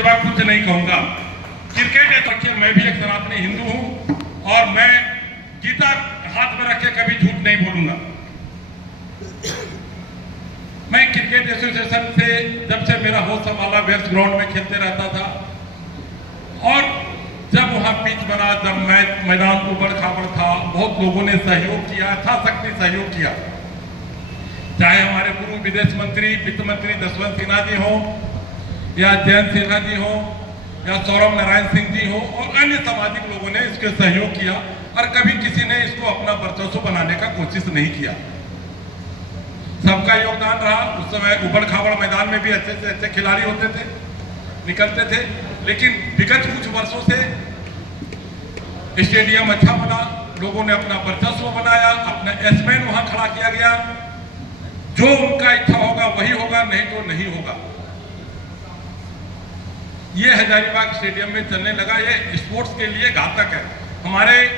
सिवा कुछ नहीं कहूंगा। क्रिकेट एक पक्ष, मैं भी एक सनातनी हिंदू हूं और मैं गीता हाथ में रख के कभी झूठ नहीं बोलूंगा। मैं क्रिकेट एसोसिएशन से जब से मेरा होश संभाला वेस्ट ग्राउंड में खेलते रहता था और जब वहां पिच बना, जब मैदान उबड़ खाबड़ था, बहुत लोगों ने सहयोग किया, यथाशक्ति सहयोग किया। चाहे हमारे पूर्व विदेश मंत्री वित्त मंत्री जसवंत सिन्हा जी हो या जयंत सिन्हा जी हो या सौरभ नारायण सिंह जी हो और अन्य सामाजिक लोगों ने इसके सहयोग किया और कभी किसी ने इसको अपना वर्चस्व बनाने का कोशिश नहीं किया। सबका योगदान रहा। उस समय उबड़ खाबड़ मैदान में भी अच्छे से अच्छे खिलाड़ी होते थे, निकलते थे, लेकिन विगत कुछ वर्षों से स्टेडियम अच्छा बना, लोगों ने अपना वर्चस्व बनाया, अपना एसमैन वहां खड़ा किया गया। जो उनका इच्छा होगा वही होगा, नहीं तो नहीं होगा। ये हजारीबाग स्टेडियम में चलने लगा। ये स्पोर्ट्स के लिए घातक है। हमारे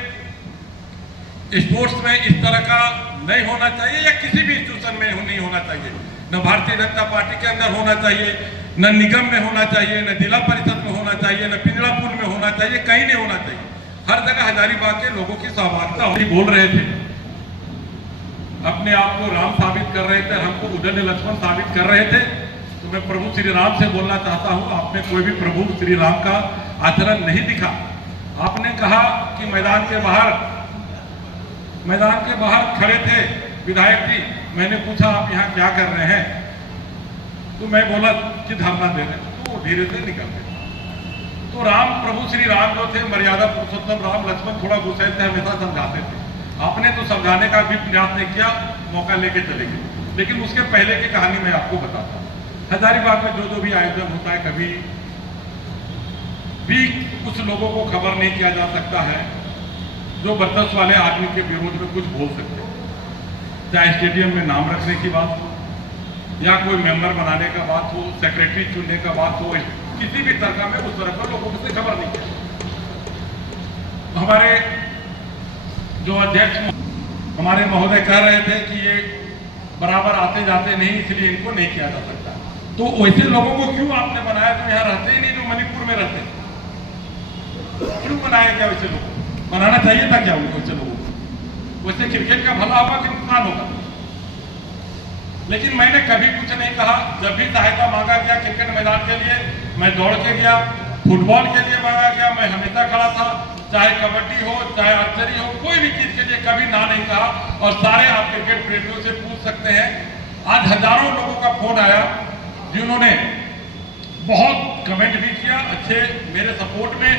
स्पोर्ट्स में इस तरह का नहीं होना चाहिए या किसी भी इंस्टीट्यूशन में नहीं होना चाहिए। न भारतीय जनता पार्टी के अंदर होना चाहिए, न निगम में होना चाहिए, न जिला परिषद में होना चाहिए, न पिंजरापुर में होना चाहिए, कहीं नहीं होना चाहिए। हर जगह हजारीबाग के लोगों की सहभागिता होती। बोल रहे थे, अपने आप को राम साबित कर रहे थे, हमको उदय लक्ष्मण साबित कर रहे थे। तो मैं प्रभु श्री राम से बोलना चाहता हूं, आपने कोई भी प्रभु श्री राम का आचरण नहीं दिखा। आपने कहा कि मैदान के बाहर खड़े थे विधायक जी। मैंने पूछा आप यहाँ क्या कर रहे हैं, तो मैं बोला कि धरना दे रहे हैं। तो धीरे से निकल गए। तो राम प्रभु श्री राम जो थे, मर्यादा पुरुषोत्तम राम, लक्ष्मण थोड़ा गुस्से से हमेशा समझाते थे। आपने तो समझाने का भी प्रयास नहीं किया, मौका लेके चले गए। लेकिन उसके पहले की कहानी मैं आपको बताता हूँ। हजारीबाग में जो भी आयोजन होता है, कभी भी कुछ लोगों को खबर नहीं किया जा सकता है जो वर्चस्व वाले आदमी के विरोध में कुछ बोल सकते हैं। चाहे स्टेडियम में नाम रखने की बात हो या कोई मेंबर बनाने का बात हो, सेक्रेटरी चुनने का बात हो, किसी भी तरह में उस तरह पर लोगों से खबर नहीं किया। हमारे जो अध्यक्ष हमारे महोदय कह रहे थे कि ये बराबर आते जाते नहीं, इसलिए इनको नहीं किया जा सकता। तो वैसे लोगों को क्यों आपने बनाया जो यहाँ रहते ही नहीं, जो मणिपुर में रहते? क्यों बनाया गया वैसे लोगों? बनाना चाहिए था क्या उनको वैसे लोगों को? वैसे क्रिकेट का भला होगा कि नुकसान होगा? लेकिन मैंने कभी कुछ नहीं कहा। जब भी सहायता मांगा गया क्रिकेट मैदान के लिए, मैं दौड़ के गया। फुटबॉल के लिए मांगा गया, मैं हमेशा खड़ा था। चाहे कबड्डी हो, चाहे आर्चरी हो, कोई भी चीज के लिए कभी ना नहीं कहा। और सारे आप क्रिकेट प्रेमियों से पूछ सकते हैं। आज हजारों लोगों का फोन आया जिन्होंने बहुत कमेंट भी किया अच्छे मेरे सपोर्ट में।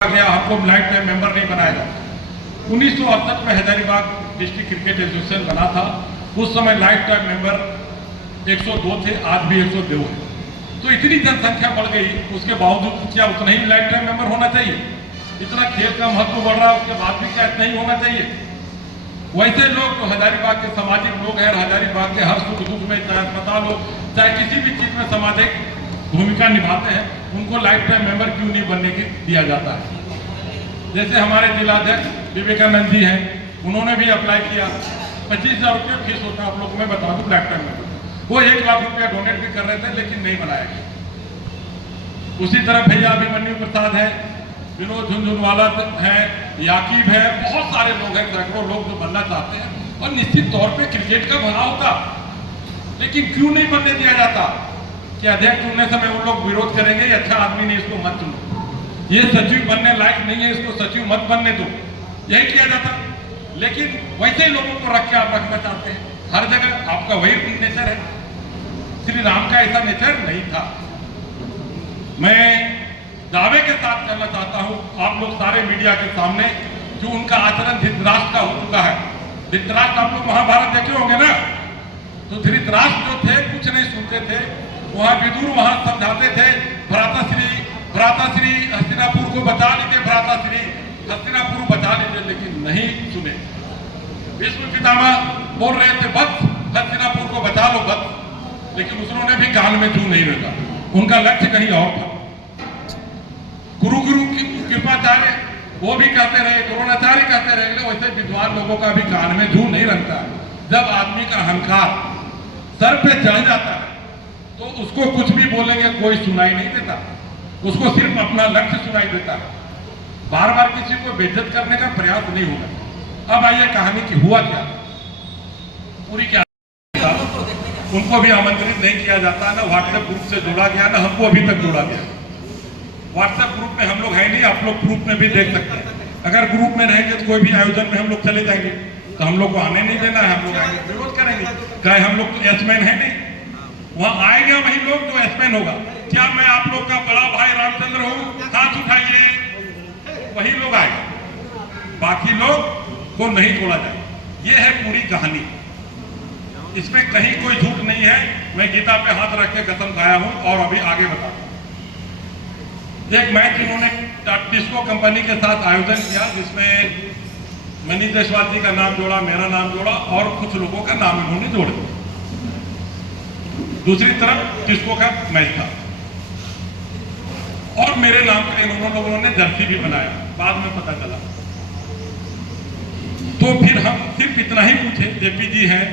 गया हमको लाइफ टाइम मेंबर नहीं बनाया जाता। 1968 में हजारीबाग डिस्ट्रिक्ट क्रिकेट एसोसिएशन बना था। उस समय लाइफ टाइम मेंबर 102 थे, आज भी 102 है। तो इतनी जनसंख्या बढ़ गई, उसके बावजूद क्या उतना ही लाइफ टाइम मेंबर होना चाहिए? इतना खेल का महत्व बढ़ रहा है, उसके बाद भी क्या इतना ही होना चाहिए? वैसे लोग जो हजारीबाग के सामाजिक लोग हैं, हजारीबाग के हर सुख दुख में, चाहे अस्पताल हो, चाहे किसी भी चीज में सामाजिक भूमिका निभाते हैं, उनको लाइफ टाइम मेंबर क्यों नहीं बनने की दिया जाता है? जैसे हमारे जिलाध्यक्ष विवेकानंद जी हैं, उन्होंने भी अप्लाई किया। 25,000 रुपये फीस होता है, आप लोग मैं बता दूं लाइफ टाइम मेंबर। वो 1 लाख रुपया डोनेट भी कर रहे थे, लेकिन नहीं बनाया गया। उसी तरह भैया अभिमन्यु प्रसाद है, विनोद झुंझुनवाला है, याकीब है, बहुत सारे लोग हैं, सैकड़ों लोग जो बनना चाहते हैं। और निश्चित तौर पर क्रिकेट का भला होता, लेकिन क्यों नहीं बनने दिया जाता? कि अध्यक्ष चुनने समय वो लोग विरोध करेंगे, अच्छा आदमी नहीं, इसको मत चुनो, ये सचिव बनने लायक नहीं है, इसको सचिव मत बनने दो, यही किया जाता। लेकिन वैसे ही लोगों को रख के आप रखना चाहते हैं हर जगह। आपका वही नेचर है। श्री राम का ऐसा नेचर नहीं था। मैं दावे के साथ कहना चाहता हूं आप लोग सारे मीडिया के सामने, जो उनका आचरण धृतराष्ट्र का हो चुका है। धृतराष्ट्र आप लोग महाभारत देखे होंगे ना, तो धृतराष्ट्र जो थे कुछ नहीं सुनते थे। वहां विदुर वहां समझाते थे, भ्राताश्री हस्तिनापुर को बचा लीजिए, भ्राताश्री हस्तिनापुर बचा लीजिए, लेकिन नहीं सुने। भीष्म पितामह बोल रहे थे बस हस्तिनापुर को बचा लो बस, लेकिन उन्होंने भी कान में जू नहीं रखा। उनका लक्ष्य कहीं और था। गुरु कृपाचार्य वो भी कहते रहे, द्रोणाचार्य कहते रहे, वैसे विद्वान लोगों का भी कान में जू नहीं रखता। जब आदमी का अहंकार सर पे चढ़ जाता है तो उसको कुछ भी बोलेंगे कोई सुनाई नहीं देता। उसको सिर्फ अपना लक्ष्य सुनाई देता है, बार बार किसी को बेइज्जत करने का प्रयास नहीं होगा। अब आइए कहानी की हुआ क्या, पूरी क्या। उनको भी आमंत्रित नहीं किया जाता, ना व्हाट्सएप ग्रुप से जोड़ा गया, ना हमको अभी तक जोड़ा गया। व्हाट्सएप ग्रुप में हम लोग है नहीं, आप लोग ग्रुप में भी देख सकते हैं। अगर ग्रुप में रहेंगे तो कोई भी आयोजन में हम लोग चले जाएंगे, तो हम लोग को आने नहीं देना है, हम लोग आगे विरोध करेंगे। चाहे हम लोग तो एसमैन है नहीं, वहां आएगा वही लोग जो एसमैन होगा। क्या मैं आप लोग का बड़ा भाई रामचंद्र हूं, हाथ उठाइए, वही लोग आएगा, बाकी लोग को नहीं छोड़ा जाए। ये है पूरी कहानी, इसमें कहीं कोई झूठ नहीं है। मैं गीता पे हाथ रख के कसम खाया हूं और अभी आगे बताता हूं। एक मैच इन्होंने टिस्को कंपनी के साथ आयोजन किया, जिसमें मनीष जायसवाल जी का नाम जोड़ा, मेरा नाम जोड़ा और कुछ लोगों का नाम इन्होंने जोड़ दिया। दूसरी तरफ टिस्को का मैच था और मेरे नाम का इन्होंने लोगों ने जर्सी भी बनाया, बाद में पता चला। तो फिर हम सिर्फ इतना ही पूछे, जेपी जी हैं,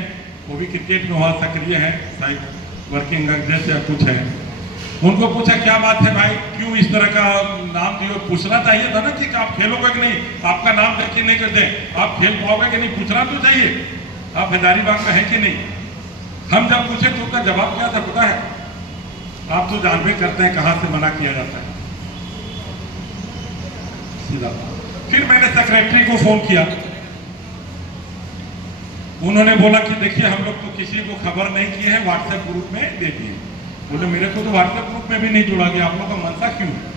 वो भी क्रिकेट में वहां सक्रिय है, शायद वर्किंग एग्जेंट या कुछ है, उनको पूछा क्या बात है भाई, क्यों इस तरह का नाम दियो। पूछना चाहिए था ना कि आप खेलोगे कि नहीं, आपका नाम देखिए नहीं करते, आप खेल पाओगे कि नहीं, पूछना तो चाहिए आप हजारीबाग में है कि नहीं। हम जब पूछे तो उसका जवाब क्या था पता है, आप तो जानबे करते हैं कहां से मना किया जाता है, सीधा। फिर मैंने सेक्रेटरी को फोन किया, उन्होंने बोला कि देखिए हम लोग तो किसी को खबर नहीं किए हैं, व्हाट्सएप ग्रुप में दे दिए। बोले मेरे को तो व्हाट्सएप ग्रुप में भी नहीं जोड़ा गया, आप लोग का मनसा क्यों है?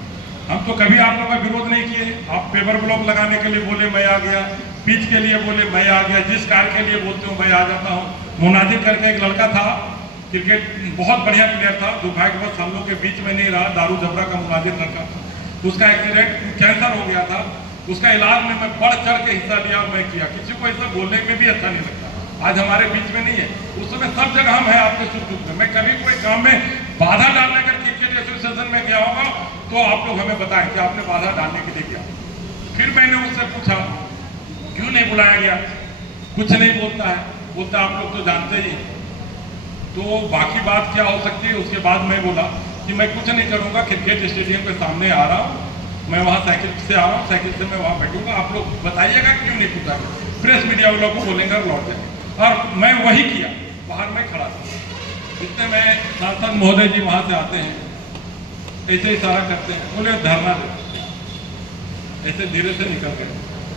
हम तो कभी आप लोग का विरोध नहीं किए। आप पेपर ब्लॉक लगाने के लिए बोले मैं आ गया, पिच के लिए बोले मैं आ गया, जिस कार्य के लिए बोलते हो मैं आ जाता हूँ। मुनाजिर करके एक लड़का था, क्रिकेट बहुत बढ़िया प्लेयर था, दुर्भाग्यवश हम लोग के बीच में नहीं रहा, दारू जबरा का मुनाजिर लड़का, उसका एक्सीडेंट, कैंसर हो गया था, उसका इलाज में मैं बढ़ चढ़ के हिस्सा लिया, मैं किया। किसी को ऐसा बोलने में भी अच्छा नहीं लगता। आज हमारे बीच में नहीं है, उस समय सब जगह हम हैं आपके सुख दुख में। मैं कभी कोई काम में बाधा डालने अगर क्रिकेट एसोसिएशन में गया होगा तो आप लोग हमें बताएं कि आपने बाधा डालने के लिए गया। फिर मैंने उससे पूछा क्यों नहीं बुलाया गया, कुछ नहीं बोलता है, बोलता आप लोग तो जानते ही। तो बाकी बात क्या हो सकती है, उसके बाद मैं बोला कि मैं कुछ नहीं करूंगा, क्रिकेट स्टेडियम के सामने आ रहा हूँ, मैं वहाँ साइकिल से आ रहा हूँ, साइकिल से मैं वहाँ बैठूंगा, आप लोग बताइएगा क्यों नहीं पूछा। प्रेस मीडिया वालों को बोलेंगे और लौट जाए। और मैं वही किया, बाहर में खड़ा था। इतने में सांसद महोदय जी वहां से आते हैं, ऐसे इशारा करते हैं, बोले धरना दे, ऐसे धीरे से निकल गए।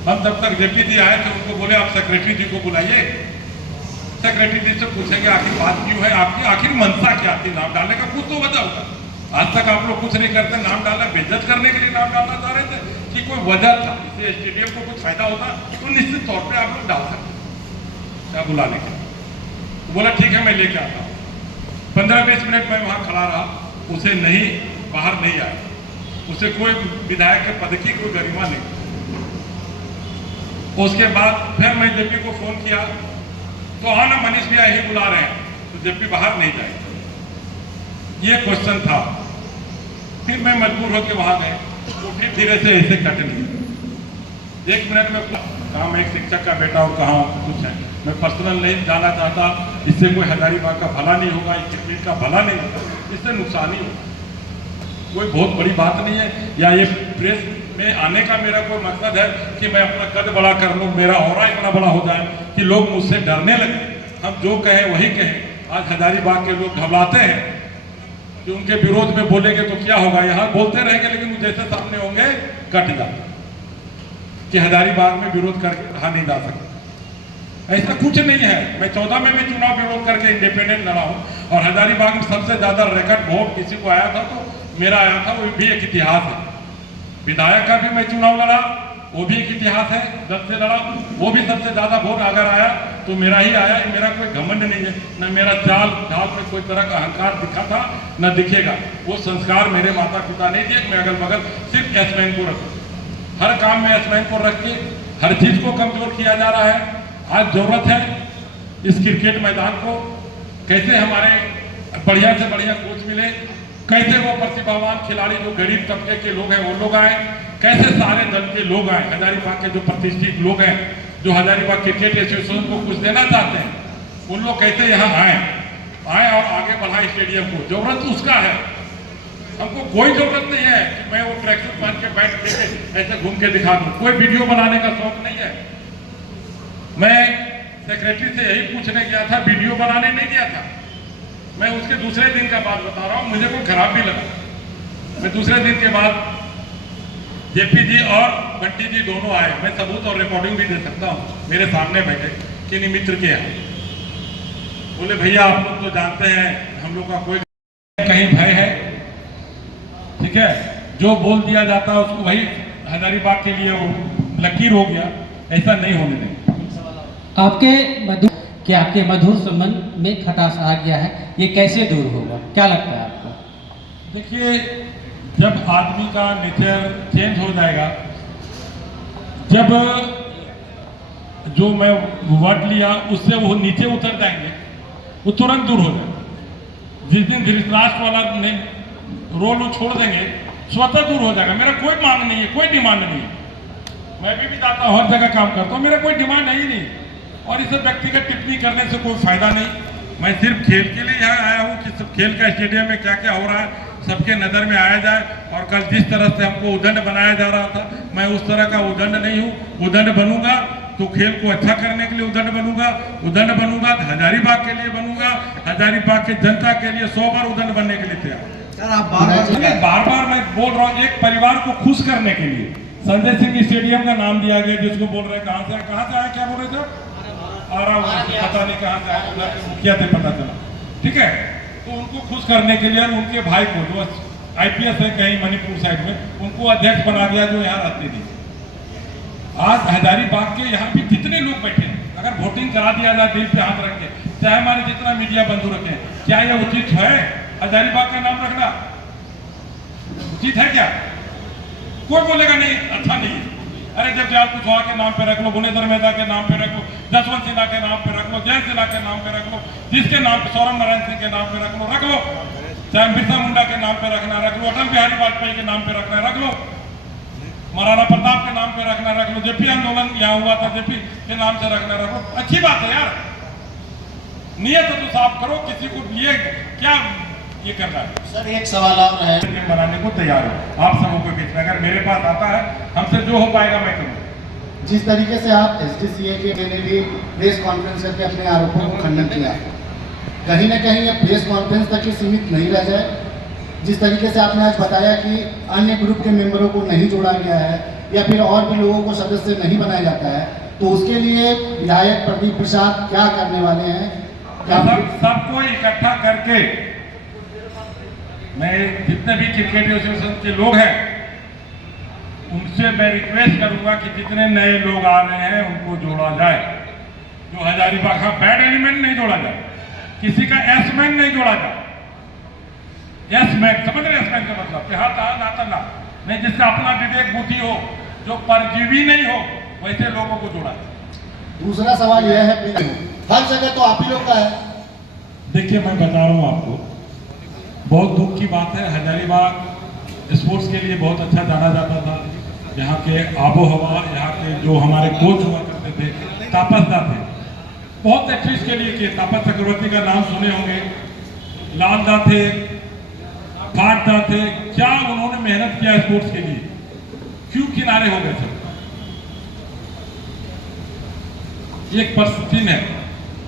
हम तब तक जेपी जी आए थे, उनको बोले आप सेक्रेटरी जी को बुलाइए, सेक्रेटरी जी से पूछेंगे आखिर बात क्यों है आपकी, आखिर मनसा क्या थी नाम डालने का, कुछ तो वजह होगा। आज तक आप लोग कुछ नहीं करते, नाम डालना बेइज्जत करने के लिए नाम डालना चाह रहे थे कि कोई वजह था, इससे स्टेडियम को कुछ फायदा होता तो निश्चित तौर पर आप लोग डाल सकते क्या बुलाने के। तो बोला ठीक है मैं लेके आता हूँ। 15-20 मिनट मैं वहां खड़ा रहा, उसे नहीं बाहर नहीं आया, उसे कोई विधायक के पद की कोई गरिमा नहीं। उसके बाद फिर मैं जेपी को फोन किया, तो हाँ ना मनीष भैया यही बुला रहे हैं, तो जेपी बाहर नहीं जाए, ये क्वेश्चन था। फिर मैं मजबूर होकर वहां गए, तो फिर धीरे से ऐसे कट लिए। 1 मिनट में कहा मैं एक शिक्षक का बेटा और कहा कुछ है, मैं पर्सनल नहीं जाना चाहता, इससे कोई हजारीबाग का भला नहीं होगा, क्रिकेट का भला नहीं होगा, इससे नुकसान ही होगा, कोई बहुत बड़ी बात नहीं है। या ये प्रेस में आने का मेरा कोई मकसद है कि मैं अपना कद बड़ा कर लूँ, मेरा ऑरा इतना बड़ा हो जाए कि लोग मुझसे डरने लगे, हम जो कहें वही कहें। आज हजारीबाग के लोग घबराते हैं कि उनके विरोध में बोलेंगे तो क्या होगा, यहाँ बोलते रहेंगे लेकिन जैसे सामने होंगे कट जाते कि हजारीबाग में विरोध करके रहा नहीं जा सकता। ऐसा कुछ नहीं है। मैं 14 में भी चुनाव विरोध करके इंडिपेंडेंट लड़ा हूँ और हजारीबाग में सबसे ज्यादा रिकॉर्ड वोट किसी को आया था तो मेरा आया था, वो भी एक इतिहास है। विधायक का भी मैं चुनाव लड़ा, वो भी एक इतिहास है, 10 से लड़ा, वो भी सबसे ज्यादा वोट अगर आया तो मेरा ही आया। मेरा कोई घमंड नहीं है, न मेरा चाल ढाल में कोई तरह का अहंकार दिखा था न दिखेगा। वो संस्कार मेरे माता पिता ने दिए। मैं अगल बगल सिर्फ एसमैन को रखूँ, हर काम में एसमैन को रख के हर चीज को कमजोर किया जा रहा है। आज जरूरत है इस क्रिकेट मैदान को कैसे हमारे बढ़िया से बढ़िया कोच मिले, कैसे वो प्रतिभावान खिलाड़ी जो गरीब तबके के लोग हैं वो लोग आए, कैसे सारे दल के लोग आए, हजारीबाग के जो प्रतिष्ठित लोग हैं जो हजारीबाग क्रिकेट एसोसिएशन को कुछ देना चाहते हैं, उन लोग कैसे यहाँ आए और आगे बढ़ाए स्टेडियम को। जरूरत उसका है, हमको कोई जरूरत नहीं है कि मैं वो ट्रैकसूट पहन के बैठ के ऐसे घूम के दिखा दूं। कोई वीडियो बनाने का शौक नहीं है। मैं सेक्रेटरी से यही पूछने गया था, वीडियो बनाने नहीं गया था। मैं उसके दूसरे दिन का बात बता रहा हूँ, मुझे को खराब भी लगा। मैं दूसरे दिन के बाद जेपी जी और बंटी जी दोनों आए। मैं सबूत और रिकॉर्डिंग भी दे सकता हूँ, मेरे सामने बैठे किन्हीं मित्र के यहाँ। बोले भैया आप लोग तो जानते हैं हम लोग का कोई कहीं भय है, ठीक है, जो बोल दिया जाता है उसको वही हजारीबाग के लिए वो लकीर हो गया, ऐसा नहीं होने देंगे। आपके मधुर संबंध में खटास आ गया है, ये कैसे दूर होगा, क्या लगता है आपको? देखिए, जब आदमी का नेचर चेंज हो जाएगा, जब जो मैं वर्ड लिया उससे वो नीचे उतर जाएंगे, वो तुरंत दूर हो जाएगा। जिस दिन धृतराष्ट्र वाला नहीं रोल वो छोड़ देंगे, स्वतः दूर हो जाएगा। मेरा कोई मांग नहीं है, कोई डिमांड नहीं है। मैं भी जाता हूँ, हर जगह काम करता हूँ, मेरा कोई डिमांड है ही नहीं। और इसे व्यक्तिगत टिप्पणी करने से कोई फायदा नहीं। मैं सिर्फ खेल के लिए यहाँ आया हूँ कि सब खेल का स्टेडियम में क्या क्या हो रहा है सबके नज़र में आया जाए। और कल जिस तरह से हमको उदंड बनाया जा रहा था, मैं उस तरह का उदंड नहीं हूँ। उदंड बनूंगा तो खेल को अच्छा करने के लिए उदंड बनूंगा। उदंड बनूंगा तो हजारीबाग के लिए बनूंगा, हजारीबाग के जनता के लिए 100 बार उदंड बनने के लिए तैयार। सर आप बार बार मैं बोल रहा हूँ, एक परिवार को खुश करने के लिए संजय सिंह स्टेडियम का नाम दिया गया, जिसको बोल रहे कहाँ से आए, क्या बोल रहे थे, पता नहीं कहाँ से आए, उधर के मुखिया थे पता चला, ठीक है। तो उनको खुश करने के लिए उनके भाई को जो IPS है कहीं मणिपुर साइड में, उनको अध्यक्ष बना दिया जो यहाँ रहते नहीं। आज हजारीबाग के यहाँ भी कितने लोग बैठे हैं, अगर वोटिंग करा दिया जाए दिल पे हाथ रख के, चाहे हमारे जितना मीडिया बंधु रखे, क्या यह उचित है हजारीबाग का नाम रखना? उचित है क्या? कोई बोलेगा नहीं, अच्छा नहीं है। अरे जब जयाल कुशवाहा के नाम पे रख लो, गुणेश्वर मेहता के नाम पे रख लो, जसवंत सिन्हा के नाम पे रख लो, जयंत सिन्हा के नाम पे रख लो, जिसके नाम पे सौरभ नारायण सिंह के नाम पे रख लो, चाहे बिरसा मुंडा के नाम पे रखना रख लो, अटल बिहारी वाजपेयी के नाम पे रखना रख लो, महाराणा प्रताप के नाम पे रखना रख लो, जेपी आंदोलन यहाँ हुआ था जेपी के नाम से रखना रख लो। अच्छी बात है यार, नियत तो साफ करो, किसी को ये क्या ये करना है। सर एक सवाल और है, बनाने को तैयार हो आप सबों के बीच में, अगर मेरे पास आता है, हमसे जो हो पाएगा मैं करूँगा। जिस तरीके से आप SDCA के मैंने भी प्रेस कॉन्फ्रेंस करके अपने आरोपों को खंडन किया, कहीं ना कहीं ये प्रेस कॉन्फ्रेंस तक ही सीमित नहीं रह जाए। जिस तरीके से आपने आज बताया कि अन्य ग्रुप के मेंबरों को नहीं जोड़ा गया है या फिर और भी लोगों को सदस्य नहीं बनाया जाता है, तो उसके लिए विधायक प्रदीप प्रसाद क्या करने वाले हैं? सबको इकट्ठा करके, मैं जितने भी क्रिकेट एसोसिएशन के लोग हैं उनसे मैं रिक्वेस्ट करूंगा कि जितने नए लोग आ रहे हैं उनको जोड़ा जाए। जो हजारीबाग, हाँ बैड एलिमेंट नहीं जोड़ा जाए, किसी का एसमैन नहीं जोड़ा जाए। एसमैन समझ रहे, एसमैन का मतलब हाँ नाता ना नहीं, जिससे अपना विवेक बुद्धि हो, जो परजीवी नहीं हो, वैसे लोगों को जोड़ा जाए। दूसरा सवाल यह है, हर जगह तो आप ही लोग का है। देखिए मैं बता रहा हूँ आपको, बहुत दुख की बात है, हजारीबाग स्पोर्ट्स के लिए बहुत अच्छा जाना जाता था। यहाँ के आबो हवा, यहाँ के जो हमारे कोच हुआ करते थे, तापसदा थे, बहुत एक्ट्रीज के लिए किए। तापस चक्रवर्ती का नाम सुने होंगे, लालदा थे, फाटदा थे, क्या उन्होंने मेहनत किया स्पोर्ट्स के लिए, क्यों किनारे हो गए थे? एक परस्थिति है,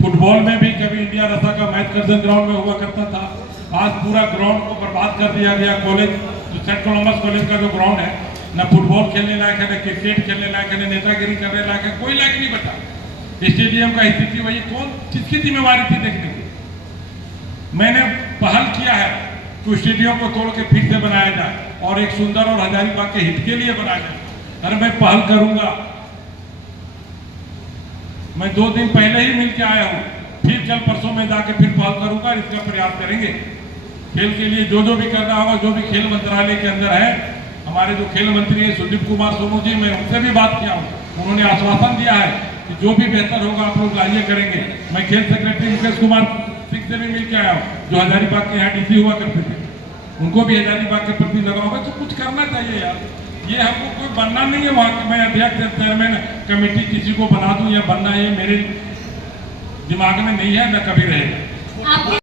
फुटबॉल में भी कभी इंडिया रसा का मैच करजन ग्राउंड में हुआ करता था, आज पूरा ग्राउंड को बर्बाद कर दिया गया। कॉलेज जो सेंट कोलंबस कॉलेज का जो ग्राउंड है, न फुटबॉल खेलने लायक है, न क्रिकेट खेलने लायक है, न नेतागिरी करने लायक है, कोई लायक नहीं बचा। स्टेडियम का स्थिति वही, कौन किसकी जिम्मेवारी थी देखने की? मैंने पहल किया है कि स्टेडियम को तोड़ के फिर से बनाया जाए और एक सुंदर और हजारीबाग के हित के लिए बनाया जाए। अरे मैं पहल करूंगा, मैं 2 दिन पहले ही मिल के आया हूँ, फिर कल परसों में जाके फिर पहल करूंगा, इसका प्रयास करेंगे। खेल के लिए जो भी करना होगा, जो भी खेल मंत्रालय के अंदर है, हमारे जो खेल मंत्री हैं सुदीप कुमार सोनू जी, मैं उनसे भी बात किया हूँ, उन्होंने आश्वासन दिया है कि जो भी बेहतर होगा आप लोग लाइए करेंगे। मैं खेल सेक्रेटरी मुकेश कुमार सिंह से भी मिल के आया हूँ, जो हजारीबाग के यहाँ DC हुआ करते थे, उनको भी हजारीबाग के प्रति लगा होगा। तो कुछ करना चाहिए यार, ये हमको कोई बनना नहीं है वहाँ कि मैं अध्यक्ष चेयरमैन कमेटी किसी को बना दूं या बनना, ये मेरे दिमाग में नहीं है, न कभी रहेगा। आपको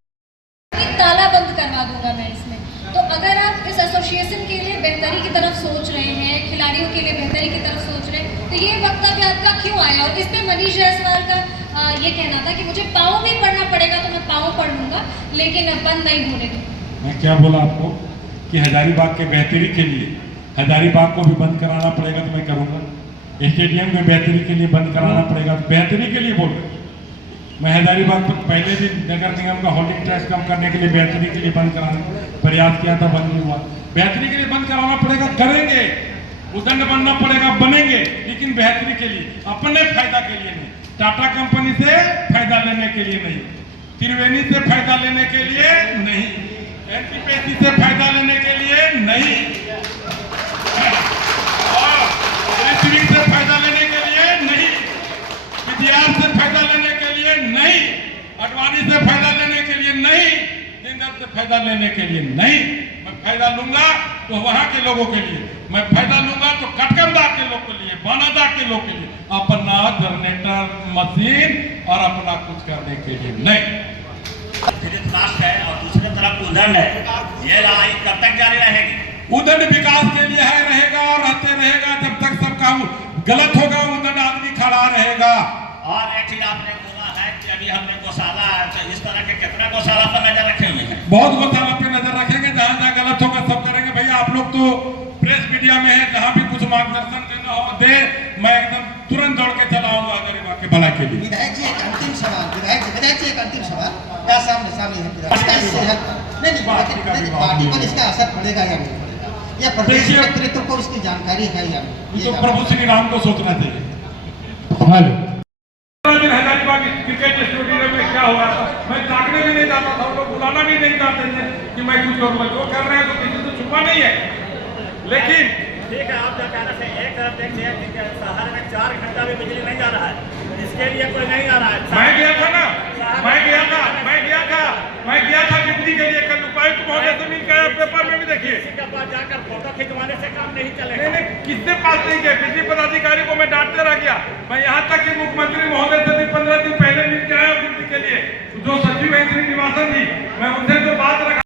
ताला बंद करवा दूंगा मैं इसमें। तो अगर आप इस एसोसिएशन के लिए बेहतरी की तरफ सोच रहे हैं, खिलाड़ियों के लिए बेहतरी की तरफ सोच रहे हैं, तो ये वक्तव्य आपका क्यों आया? और इस पे मनीष जायसवाल का ये कहना था कि मुझे पाँव भी पढ़ना पड़ेगा तो मैं पाँव पढ़ लूंगा, लेकिन बंद नहीं होने दूंगा। मैं क्या बोला आपको कि हजारीबाग के बेहतरी के लिए हजारीबाग को भी बंद कराना पड़ेगा तो मैं करूंगा, स्टेडियम में बेहतरी के लिए बंद कराना पड़ेगा तो बेहतरी के लिए बोल रहे। मैं हजारीबाग पर पहले भी नगर निगम का होल्डिंग टैक्स कम करने के लिए बेहतरी के लिए बंद कराने प्रयास किया था, बंद नहीं हुआ। बेहतरी के लिए बंद कराना पड़ेगा, करेंगे, उदंड बनना पड़ेगा, बनेंगे, लेकिन बेहतरी के लिए, अपने फायदा के लिए नहीं, टाटा कंपनी से फायदा लेने के लिए नहीं, त्रिवेणी से फायदा लेने के लिए नहीं, एनटीपीसी से फायदा लेने के लिए नहीं, और पृथ्वी से फायदा लेने के लिए नहीं, विद्यार से फायदा लेने के लिए नहीं, अडवाणी से फायदा लेने के लिए नहीं, जिंदल से फायदा लेने के लिए नहीं। मैं फायदा लूंगा तो वहां के लोगों के लिए, मैं फायदा लूंगा तो कटकमदार के लोग के लिए, बानादार के लोग के लिए, अपना जनरेटर मशीन और अपना कुछ करने के लिए नहीं। राष्ट्र है और दूसरी तरफ उदंड है, ये लड़ाई कब तक जारी रहेगी? उदंड विकास के लिए है, रहेगा और रहते रहेगा जब तक सबका गलत होगा, उदंड आदमी खड़ा रहेगा। और एक चीज आपने बोला है कि अभी हमने गौशाला, तो इस तरह के कितना गौशाला पर नजर रखे हुए हैं? बहुत गौशाला पे नजर रखेंगे, जहाँ जहाँ गलत होगा सब करेंगे। भैया आप लोग तो प्रेस मीडिया में है, जहाँ भी कुछ मार्गदर्शन देना हो दे, मैं एकदम तुरंत दौड़ के चला आऊंगा हजारीबाग के भलाई के लिए। विधायक जी एक अंतिम सवाल, विधायक जी एक अंतिम सवाल, क्या सामने है नहीं, पार्टी पर इसका असर पड़ेगा या नहीं पड़ेगा, या प्रदेश नेतृत्व को इसकी जानकारी है या नहीं? तो प्रभु श्री राम को सोचना चाहिए। हेलो, हजारीबाग क्रिकेट स्टेडियम में क्या हुआ था, मैं ताकने भी नहीं जाता था, लोग बुलाना भी नहीं चाहते थे कि मैं कुछ करूँगा। जो कर रहे हैं तो किसी से छुपा नहीं है, लेकिन ठीक है, आप जो कह रहे थे एक तरफ देखिए कि शहर में 4 घंटा भी बिजली नहीं जा रहा है, इसके लिए कोई नहीं आ रहा है। मैं गया था ना, मैं गया था बिजली के लिए, कल उपायुक्त महोदय से मिल गया, पेपर में भी देखिए। किसी के पास जाकर फोटो खिंचवाने से काम नहीं चलेगा। नहीं, किससे पास नहीं गया, बिजली पदाधिकारी को मैं डांटते रह गया। मैं यहाँ तक कि मुख्यमंत्री महोदय से भी 15 दिन पहले मिल के आया बिजली के लिए, जो सचिव है श्री निवासन जी, मैं उनसे जो बात रखा